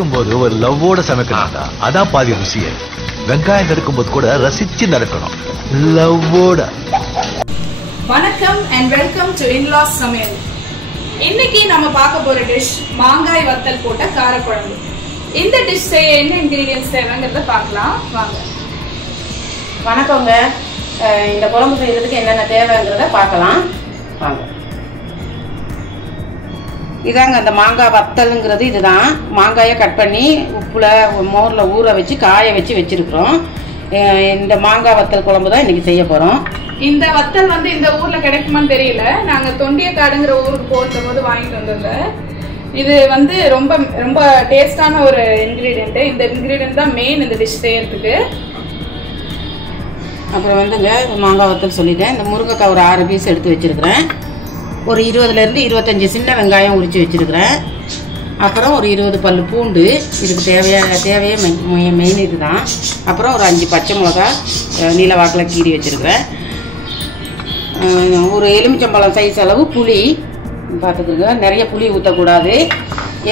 சமைக்கும் போது ஒரு லவ்வோட சமைக்கணும்டா. அதான் பாதி ருசியே. வெங்காயம் நறுக்கும் போது கூட ரசிச்சு நடக்கணும், லவ்வோட. வணக்கம் அண்ட் வெல்கம் டு இன்லாஸ் சமையல். இன்னைக்கு நம்ம பார்க்க போற டிஷ் மாங்காய் வத்தல் போட்ட காரக்குழம்பு. இந்த டிஷ் செய்ய என்ன இன்கிரீடியன்ஸ் தேவைங்கிறத பார்க்கலாம் வாங்க. வணக்கங்க. இந்த குழம்பு செய்யறதுக்கு என்னென்ன தேவைங்கிறத பார்க்கலாம் வாங்க. இதாங்க அந்த மாங்காய் வத்தலுங்கிறது. இதுதான் மாங்காயை கட் பண்ணி உப்புல மோரில் ஊற வச்சு காய வச்சு வச்சிருக்கிறோம். இந்த மாங்காய் வத்தல் குழம்பு தான் இன்னைக்கு செய்ய போறோம். இந்த வத்தல் வந்து இந்த ஊர்ல கிடைக்குமான்னு தெரியல. நாங்க தொண்டியக்காடுங்கிற ஊருக்கு போகிற போது வாங்கிட்டு வந்தது. இது வந்து ரொம்ப ரொம்ப டேஸ்டான ஒரு இன்கிரீடியன்ட். இந்த இன்கிரீடியன்ட் தான் மெயின் இந்த டிஷ் செய்யறதுக்கு. அப்புறம் வந்துங்க மாங்காய் வத்தல் சொல்லிட்டேன். இந்த முருங்கைக்காய் ஒரு 6 பீஸ் எடுத்து வச்சிருக்கிறேன். ஒரு 20லேருந்து 25 சின்ன வெங்காயம் உரிச்சு வச்சிருக்கிறேன். அப்புறம் ஒரு 20 பல்லு பூண்டு, இதுக்கு தேவையே மெயின் இதுதான். அப்புறம் ஒரு 5 பச்சை மிளகா நீல வாக்கில் கீறி வச்சிருக்கிறேன். ஒரு எலுமிச்சம்பழம் சைஸ் அளவு புளி பார்த்துக்குங்க. நிறைய புளி ஊற்றக்கூடாது.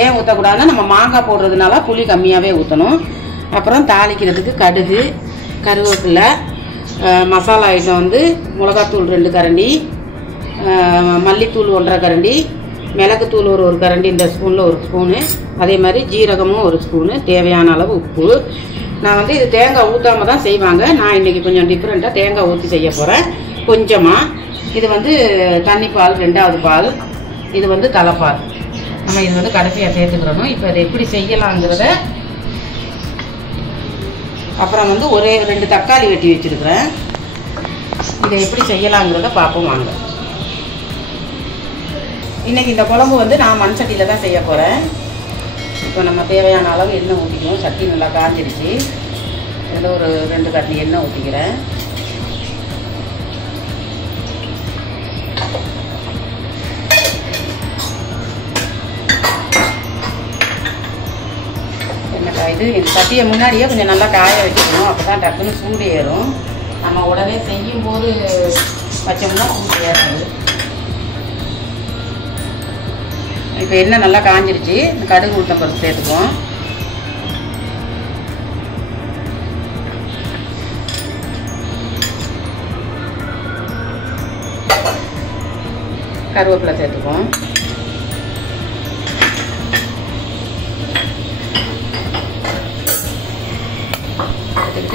ஏன் ஊற்றக்கூடாதுன்னா நம்ம மாங்காய் போடுறதுனால புளி கம்மியாகவே ஊற்றணும். அப்புறம் தாளிக்கிறதுக்கு கடுகு, கருவேப்பிலை, மசாலா ஐட்டம் வந்து மிளகாத்தூள் 2 கரண்டி, மல்லித்தூள் 1.5 கரண்டி, மிளகுத்தூள் ஒரு கரண்டி, இந்த ஸ்பூனில் 1 ஸ்பூனு, அதே மாதிரி ஜீரகமும் 1 ஸ்பூனு, தேவையான அளவு உப்பு. நான் வந்து இது தேங்காய் ஊற்றாமல் தான் செய்வாங்க. நான் இன்றைக்கி கொஞ்சம் டிஃப்ரெண்ட்டாக தேங்காய் ஊற்றி செய்ய போகிறேன் கொஞ்சமாக. இது வந்து தண்ணிப்பால் 2வது பால், இது வந்து தலைப்பால். நம்ம இது வந்து கடைசியாக சேர்த்துக்கிறணும். இப்போ அதை எப்படி செய்யலாங்கிறத, அப்புறம் வந்து ஒரே 2 தக்காளி வெட்டி வச்சுருக்கிறேன். இதை எப்படி செய்யலாங்கிறத பார்ப்போம் வாங்க. இன்றைக்கி இந்த குழம்பு வந்து நான் மண் சட்டியில் தான் செய்ய போகிறேன். இப்போ நம்ம தேவையான அளவு எண்ணெய் ஊற்றிக்குவோம். சட்டி நல்லா காஞ்சிடுச்சு. இதில் ஒரு 2 கரண்டி எண்ணெய் ஊற்றிக்கிறேன். இது சட்டியை முன்னாடியே கொஞ்சம் நல்லா காய வச்சுக்கணும். அப்போ தான் டக்குன்னு சூடு ஏறும். நம்ம உடனே செய்யும் போது வச்சோம்னா சூடு ஏறாது. இப்போ எண்ணெய் நல்லா காஞ்சிருச்சு. இந்த கடுகு உளுத்தம் பருப்பு சேர்த்துக்குவோம். கருவேப்பிலை சேர்த்துக்குவோம்.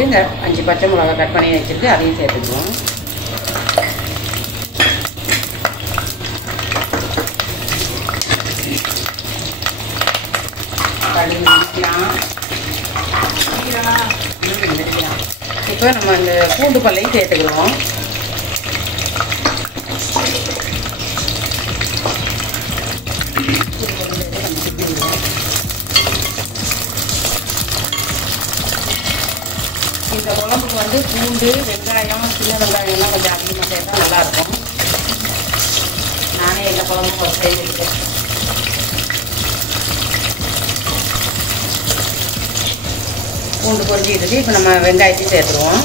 இந்த 5 பச்சை மிளகாய் கட் பண்ணி வச்சுட்டு அதையும் சேர்த்துக்குவோம். இப்போ நம்ம இந்த பூண்டு பல்லையும் சேர்த்துக்கிறோம். இந்த குழம்புக்கு வந்து பூண்டு, வெங்காயம், சின்ன வெங்காயம்லாம் கொஞ்சம் அதிகமாக சேர்த்தா நல்லாயிருக்கும். நானே எல்லா குழம்பும் ஒரு செய்திருக்கேன். பூண்டு பொரிஞ்சிக்கிட்டு இப்போ நம்ம வெங்காயத்தையும் சேர்த்துருவோம்.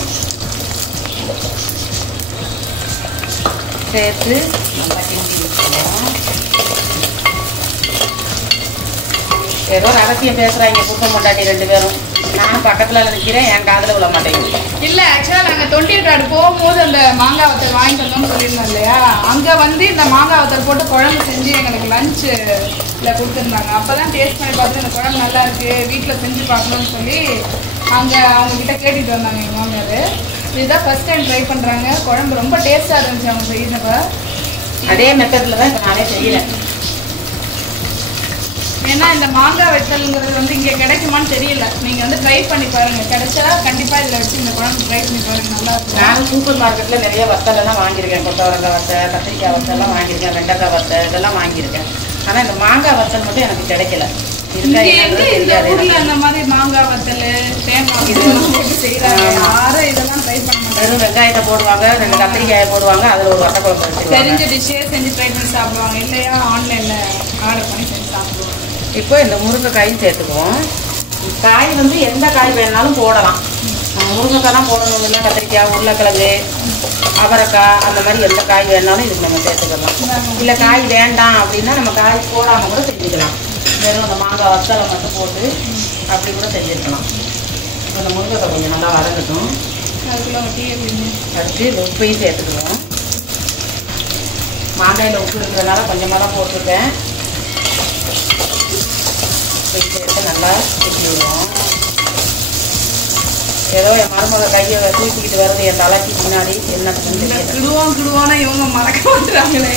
சேர்த்து நல்லா கிண்டி வச்சுருவோம். ஏதோ ரகசியம் பேசுகிறாங்க புத்தம் கொண்டாட்டி 2 பேரும். நானும் பக்கத்தில் நிற்கிறேன், என் காதில் விழ மாட்டேங்குது. இல்லை, ஆக்சுவலாக நாங்கள் தொண்டியக்காடு போகும்போது அந்த மாங்காய் வத்தல் வாங்கிட்டு வந்தோம்னு சொல்லியிருந்தோம் இல்லையா, அங்கே வந்து இந்த மாங்காய் வத்தல் போட்டு குழம்பு செஞ்சு எங்களுக்கு லஞ்சில் கொடுத்துருந்தாங்க. அப்போ தான் டேஸ்ட் பண்ணி பார்த்து இந்த குழம்பு நல்லா இருக்குது, வீட்டில் செஞ்சு பார்க்கணும்னு சொல்லி அங்கே அவங்கக்கிட்ட கேட்டுட்டு வந்தாங்க எங்கள் மாமியார். இதுதான் ஃபர்ஸ்ட் டைம் ட்ரை பண்ணுறாங்க. குழம்பு ரொம்ப டேஸ்ட்டாக இருந்துச்சு அவங்க செய்யறப்ப. அதே மெத்தடில் தான் இப்போ நானே செய்கிறேன். ஏன்னா இந்த மாங்காய் வத்தல்ங்கிறது வந்து இங்கே கிடைக்குமான்னு தெரியல. நீங்கள் வந்து ட்ரை பண்ணி பாருங்கள். கிடைச்சா கண்டிப்பாக இதில் வச்சு இந்த குழம்பு ட்ரை பண்ணி பாருங்கள், நல்லா இருக்கும். நானும் சூப்பர் மார்க்கெட்டில் நிறைய வத்தலெல்லாம் வாங்கியிருக்கேன். கொத்தவரங்காய் வத்தல், கத்திரிக்காய் வத்தல்லாம் வாங்கியிருக்கேன், வெண்டைக்காய் வத்தல் இதெல்லாம் வாங்கியிருக்கேன். ஆனால் இந்த மாங்காய் வத்தல் மட்டும் எனக்கு கிடைக்கல. அந்த மாதிரி மாங்காய் வத்தல், தேங்காய் இதெல்லாம் போட்டு செய்யறாங்க. யாரும் இதெல்லாம் ட்ரை பண்ண மாட்டாங்க. வெறும் வெங்காயத்தை போடுவாங்க, 2 கத்திரிக்காயை போடுவாங்க, அதில் ஒரு வத்த குழம்பு வச்சுருவாங்க. தெரிஞ்ச டிஷ்ஷே செஞ்சு ட்ரை பண்ணி சாப்பிடுவாங்க. இல்லையா ஆன்லைனில் ஆர்டர் பண்ணி செஞ்சு சாப்பிடுவாங்க. இப்போ இந்த முருங்கைக்காயும் சேர்த்துக்குவோம். காய் வந்து எந்த காய் வேணாலும் போடலாம். முருங்கைக்காய் தான் போடணும் இல்லை, கத்திரிக்காய், உருளைக்கிழங்கு, அவரைக்காய் அந்த மாதிரி எந்த காய் வேணாலும் இதுக்கு நம்ம சேர்த்துக்கலாம். இல்லை காய் வேண்டாம் அப்படின்னா நம்ம காய் போடாமல் கூட செஞ்சுக்கலாம். வெறும் அந்த மாங்காய் வத்தலை மட்டும் போட்டு அப்படி கூட செஞ்சுருக்கலாம். அந்த முருங்கைக்காய் கொஞ்சம் நல்லா வதங்கட்டும். அதுக்குள்ள டீ அடுத்து இந்த உப்பையும் சேர்த்துக்குவோம். மாங்காயில் உப்பு இருக்கிறதுனால கொஞ்சமாக தான் போட்டிருக்கேன். உப்பை சேர்த்து நல்லா சுற்றி விடுவோம். ஏதோ என் மருமக கையை தூக்கிக்கிட்டு வருது என் தலைக்கு முன்னாடி. என்ன கிடுவானா இவங்க மறக்க மாட்டுறாங்களே.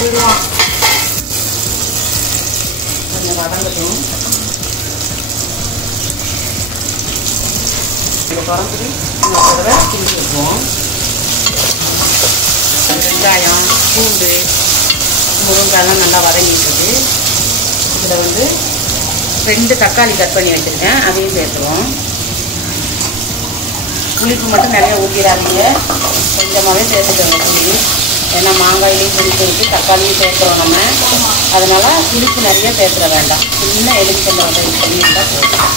விடுவான். கொஞ்சம் வதங்கட்டும். இதை குறைஞ்சிட்டு இன்னொரு தடவை கிண்டி வைப்போம். வெங்காயம், பூண்டு, முருங்காயெல்லாம் நல்லா வதங்கிட்டு இதில் வந்து 2 தக்காளி கட் பண்ணி வச்சுருக்கேன். அதையும் சேர்த்துருவோம். புளிப்பு மட்டும் நிறைய ஊற்றிடாதீங்க, கொஞ்சமாகவே சேர்த்துக்கோங்க புளி. ஏன்னா மாங்காயிலையும் புளிப்பு இருக்குது, தக்காளியும் சேர்த்துறோம் நம்ம. அதனால் புளிப்பு நிறைய சேர்த்துட வேண்டாம். சின்ன எலுமிச்சம்பழம் புளி இருந்தால் போதும்.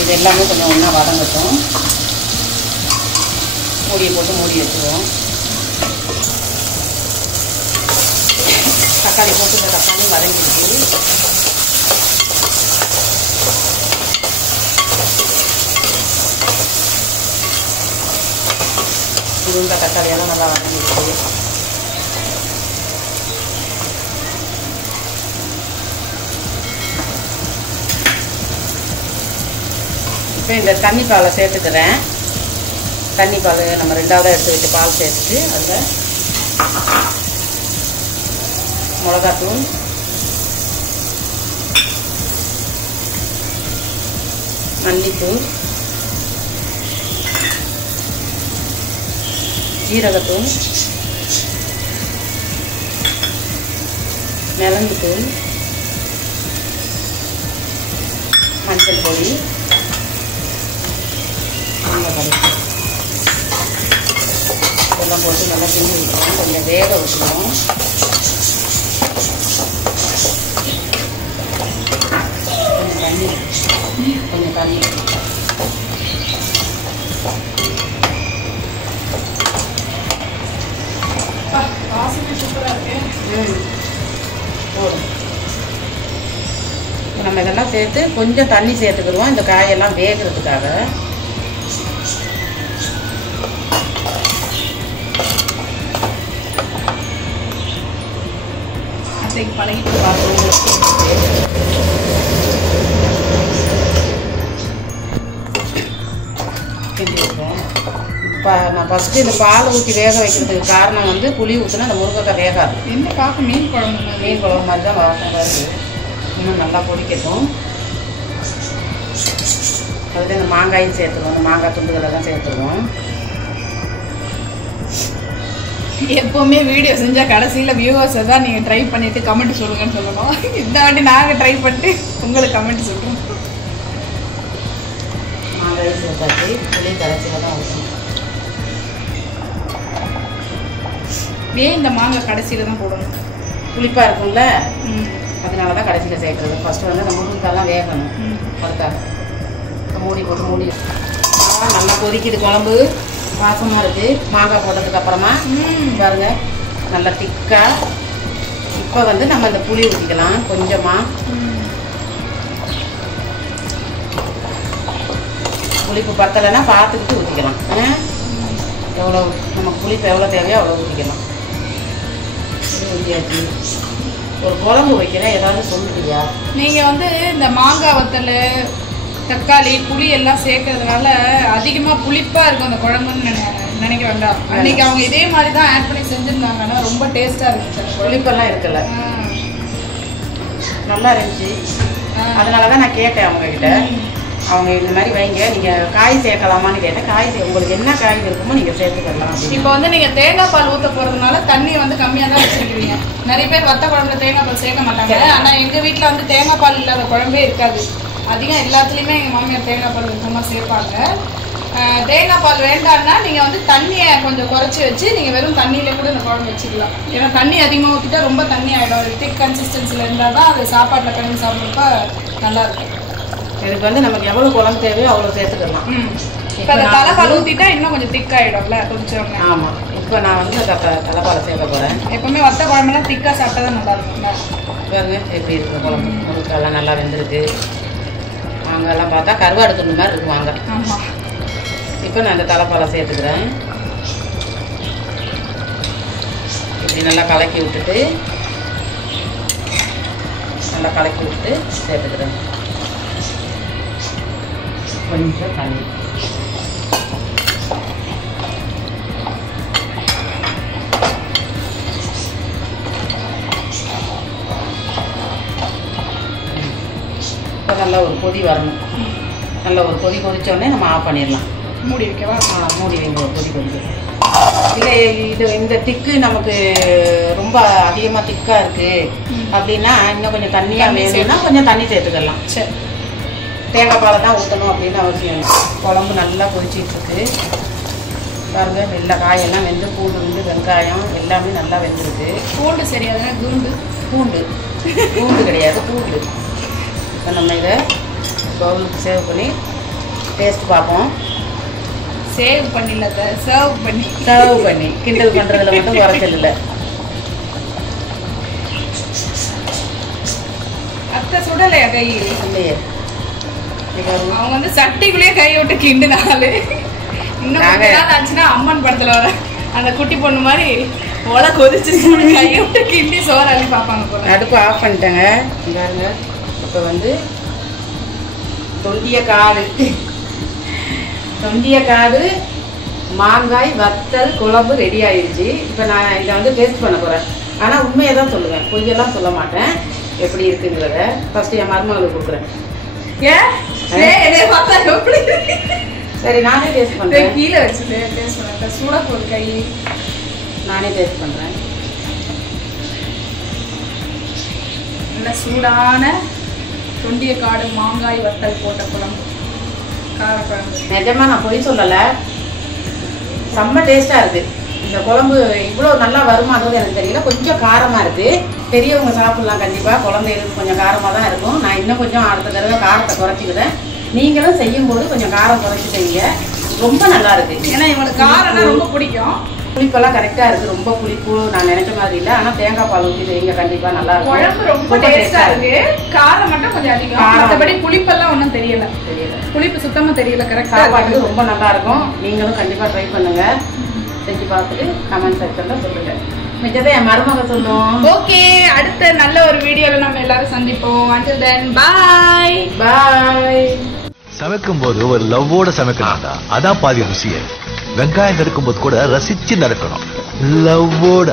இது எல்லாமே கொஞ்சம் ஒன்றா வதங்கட்டும். மூடியை போட்டு மூடி வச்சுருவோம். தக்காளி போட்டு இந்த தக்காளியும் வதங்கிடுச்சு. இந்த தக்காளியெல்லாம் நல்லா வதங்கிடுச்சு. இப்போ இந்த தண்ணி பாலை சேர்த்துக்கிறேன். தண்ணி பால் நம்ம 2ஆவது எடுத்து வச்சு பால் சேர்த்துட்டு அதில் மிளகாத்தூள், மல்லித்தூள், ஜீரகத்தூள், மிளகுத்தூள், மஞ்சள் பொடி, இதெல்லாம் போட்டு நல்லா கிண்டி விட்டுருவோம். கொஞ்சம் வேக விட்டுருவோம். கொஞ்சம் தண்ணி போடும். நம்ம இதெல்லாம் சேர்த்து கொஞ்சம் தண்ணி சேர்த்துக்கிடுவோம் இந்த காயெல்லாம் வேகிறதுக்காக. பழகிட்டு இப்போ நான் ஃபஸ்ட்டு இந்த பால் ஊற்றி வேக வைக்கிறதுக்கு காரணம் வந்து புளி ஊற்றினா அந்த முருங்கைக்காய் வேகாது. என்ன பார்க்க மீன் குழம்பு மாதிரி தான் வாசனை இருக்குது. இன்னும் நல்லா பொடிக்கட்டும். அதில் இந்த மாங்காயும் சேர்த்துருவோம். இந்த மாங்காய் துண்டுகளை தான் சேர்த்துருவோம். எப்போவுமே வீடியோ செஞ்சால் கடைசியில் வியூவர்ஸை தான் நீங்கள் ட்ரை பண்ணிவிட்டு கமெண்ட் சொல்லுங்கன்னு சொல்லணும். இந்த வாட்டி நாங்கள் ட்ரை பண்ணிட்டு உங்களுக்கு கமெண்ட் சொல்கிறோம். மாங்காயும் சேர்த்தாச்சு. புளி கடைசியில் தான் ஊற்றணும். ஏன் இந்த மாங்காய் கடைசியில் தான் போடணும்? புளிப்பாக இருக்கும்ல, அதனால தான் கடைசியில் சேர்க்குறது. ஃபஸ்ட்டு வந்து அந்த முருங்கைக்காயெல்லாம் வேகணும். அதுக்காக மூடி போட்டு மூடி நல்லா கொதிக்குது. குழம்பு வாசமாக இருக்குது. மாங்காய் போட்டதுக்கு அப்புறமா பாருங்க நல்லா திக்காக. இப்போ வந்து நம்ம இந்த புளி ஊற்றிக்கலாம் கொஞ்சமாக. புளிப்பு பத்தலைன்னா பார்த்துக்கிட்டு ஊற்றிக்கலாம். எவ்வளோ நமக்கு புளிப்பு எவ்வளோ தேவையோ அவ்வளோ ஊற்றிக்கலாம். ஊற்றியாச்சு. ஒரு குழம்பு வைக்கிறேன், ஏதாவது சொல்லுறியா? நீங்கள் வந்து இந்த மாங்காய் வத்தல், தக்காளி, புளி எல்லாம் சேர்க்கறதுனால அதிகமாக புளிப்பாக இருக்கும் அந்த குழம்புன்னு நினைக்க வேண்டாம். அன்னைக்கு அவங்க இதே மாதிரி தான் ஆட் பண்ணி செஞ்சுருந்தாங்கன்னா ரொம்ப டேஸ்ட்டாக இருந்துச்சு. புளிப்பெல்லாம் இருக்குல்ல, நல்லா இருந்துச்சு. அதனால தான் நான் கேட்டேன் அவங்கக்கிட்ட. அவங்க இந்த மாதிரி வைங்க, நீங்கள் காய் சேர்க்கலாமான்னு கேட்டேன். காய் உங்களுக்கு என்ன காய் இருக்குமோ நீங்கள் சேர்த்துக்கலாம். இப்போ வந்து நீங்கள் தேங்காய் பால் ஊற்ற போகிறதுனால தண்ணியை வந்து கம்மியாக தான் வச்சுருக்கீங்க. நிறைய பேர் வத்த குழம்புல தேங்காய் பால் சேர்க்க மாட்டாங்க. ஆனால் எங்கள் வீட்டில் வந்து தேங்காய் பால் இல்லாத குழம்பே இருக்காது. அதிகம் எல்லாத்துலேயுமே எங்கள் மாமியார் தேங்காய் பால் ஊற்றமாக சேர்ப்பாங்க. தேங்காய் பால் வேண்டாம்னா நீங்கள் வந்து தண்ணியை கொஞ்சம் குறைச்சி வச்சு நீங்கள் வெறும் தண்ணியிலே கூட இந்த குழம்பு வச்சுக்கலாம். ஏன்னா தண்ணி அதிகமாக ஊற்றிட்டா ரொம்ப தண்ணி ஆகிடும். ஒரு திக் கன்சிஸ்டன்சியில் இருந்தால் தான் அது சாப்பாட்டில் கலந்து சாப்பிட்றப்ப நல்லாயிருக்கும். இதுக்கு வந்து நமக்கு எவ்வளோ குழம்பு தேவையோ அவ்வளோ சேர்த்துக்கலாம். இப்போ அந்த தலைப்பால் ஊற்றிட்டா இன்னும் கொஞ்சம் திக் ஆகிடும்ல கொஞ்சம். ஆமாம், இப்போ நான் வந்து தலைப்பால் சேர்க்க போகிறேன். எப்பவுமே வத்த குழம்புனா திக்காக சாப்பிட்டா தான் நல்லா இருக்கும்ல. பாருங்க எப்படி இருக்குது குழம்பு. முருங்கைக்காயெல்லாம் நல்லா வெந்திருக்கு. மாங்காயெல்லாம் பார்த்தா கருவாடு துண்டு மாதிரி இருக்கு மாங்காய். ஆமா. இப்போ நான் இந்த தலைப்பாலை சேர்த்துக்கிறேன். இப்படி நல்லா கலக்கி விட்டுட்டு சேர்த்துக்கிறேன். கொஞ்சம் தண்ணி. இப்போ நல்லா ஒரு கொதி வரணும். நல்ல ஒரு கொதி கொதிச்சோடனே நம்ம ஆஃப் பண்ணிடலாம். மூடி வைக்கவா? மூடி வைங்க. ஒரு கொதி கொதிக்கும். இல்லை இந்த திக்கு நமக்கு ரொம்ப அதிகமாக திக்காக இருக்குது அப்படின்னா இன்னும் கொஞ்சம் தண்ணியாக வேணும்னா கொஞ்சம் தண்ணி சேர்த்துக்கலாம். சரி. தேங்காய் பாலை தான் ஊற்றணும் அப்படின்னு அவசியம் இல்லை. குழம்பு நல்லா கொதிச்சிட்ருக்கு பாருங்க. எல்லா காயெல்லாம் வெந்து பூண்டு வெங்காயம் எல்லாமே நல்லா வெந்துருக்கு. பூண்டு சரியாதுன்னா பூண்டு கிடையாது பூண்டு. இப்போ நம்ம இதை பவுலுக்கு சேவ் பண்ணி டேஸ்ட் பார்ப்போம். சர்வ் பண்ணி கிண்டல் பண்ணுறதுல மட்டும் குறைச்சல் இல்லை. அத்தை சுடலையா கை? இல்லையே. அவங்க வந்து சட்டிக்குள்ளேயே கை விட்டு கிண்டுனாலே இன்னும் கொஞ்ச நாள் ஆச்சுன்னா அம்மன் படத்துல வர அந்த குட்டி பொண்ணு மாதிரி ஒலை கொதிச்சு கையை விட்டு கிண்டி சோறு அள்ளி பார்ப்பாங்க போல. அடுப்பு ஆஃப் பண்ணிட்டேங்க. பாருங்க இப்போ வந்து தொண்டியக்காடு மாங்காய் வத்தல் குழம்பு ரெடி ஆயிடுச்சு. இப்போ நான் இதை வந்து டேஸ்ட் பண்ண போகிறேன். ஆனால் உண்மையை தான் சொல்லுவேன், பொய்யெல்லாம் சொல்ல மாட்டேன். எப்படி இருக்குங்கிறத ஃபர்ஸ்ட் என் மருமகளுக்கு கொடுக்குறேன். சரி நானே டேஸ்ட் பண்ணுறேன். கீழே வச்சுட்டு டேஸ்ட் பண்ணுறேன். சூடாக போடு கை. நானே டேஸ்ட் பண்ணுறேன். நல்ல சூடான தொண்டியக்காடு மாங்காய் வத்தல் போட்ட குழம்பு, காரக்குழம்பு. நிஜமாக நான் பொய் சொல்லலை, செம்ம டேஸ்ட்டாக இருக்குது. இந்த குழம்பு இவ்வளோ நல்லா வருமானது எனக்கு தெரியல. கொஞ்சம் காரமாக இருக்குது. பெரியவங்க சாப்பிட்லாம் கண்டிப்பாக. குழந்தைகளுக்கு கொஞ்சம் காரமாக தான் இருக்கும். நான் இன்னும் கொஞ்சம் அடுத்த தடவை காரத்தை குறைச்சிக்கிறேன். நீங்களும் செய்யும்போது கொஞ்சம் காரம் குறைச்சி செய்யுங்க. ரொம்ப நல்லா இருக்குது. ஏன்னா இவங்களுக்கு காரம் ரொம்ப பிடிக்கும். புளிப்பெல்லாம் கரெக்டாக இருக்குது. ரொம்ப புளிப்பு நான் நினைச்ச மாதிரி இல்லை. ஆனால் தேங்காய் பால் ஊற்றி செய்யுங்க, கண்டிப்பாக நல்லா இருக்கும். குழம்பு ரொம்ப டேஸ்ட்டாக இருக்குது. காரம் மட்டும் கொஞ்சம் அதிகம். மற்றபடி புளிப்பெல்லாம் ஒன்றும் தெரியல. புளிப்பு சுத்தமாக தெரியல. கரெக்டாக சாப்பாடு ரொம்ப நல்லா இருக்கும். நீங்களும் கண்டிப்பாக ட்ரை பண்ணுங்க. செஞ்சு பார்த்துட்டு கமெண்ட் செக்ஷனில் சொல்லுங்க. மிச்சத்தை என் மருமக சொல்லுவோம். ஓகே, அடுத்த நல்ல ஒரு வீடியோவில் நம்ம எல்லாரும் சந்திப்போம். until then bye. சமைக்கும் போது ஒரு லவ்வோட சமைக்கணும்டா, அதான் பாதி ருசியே. வெங்காயம் நறுக்கும் போது கூட ரசிச்சு நறுக்கணும், லவ்வோட.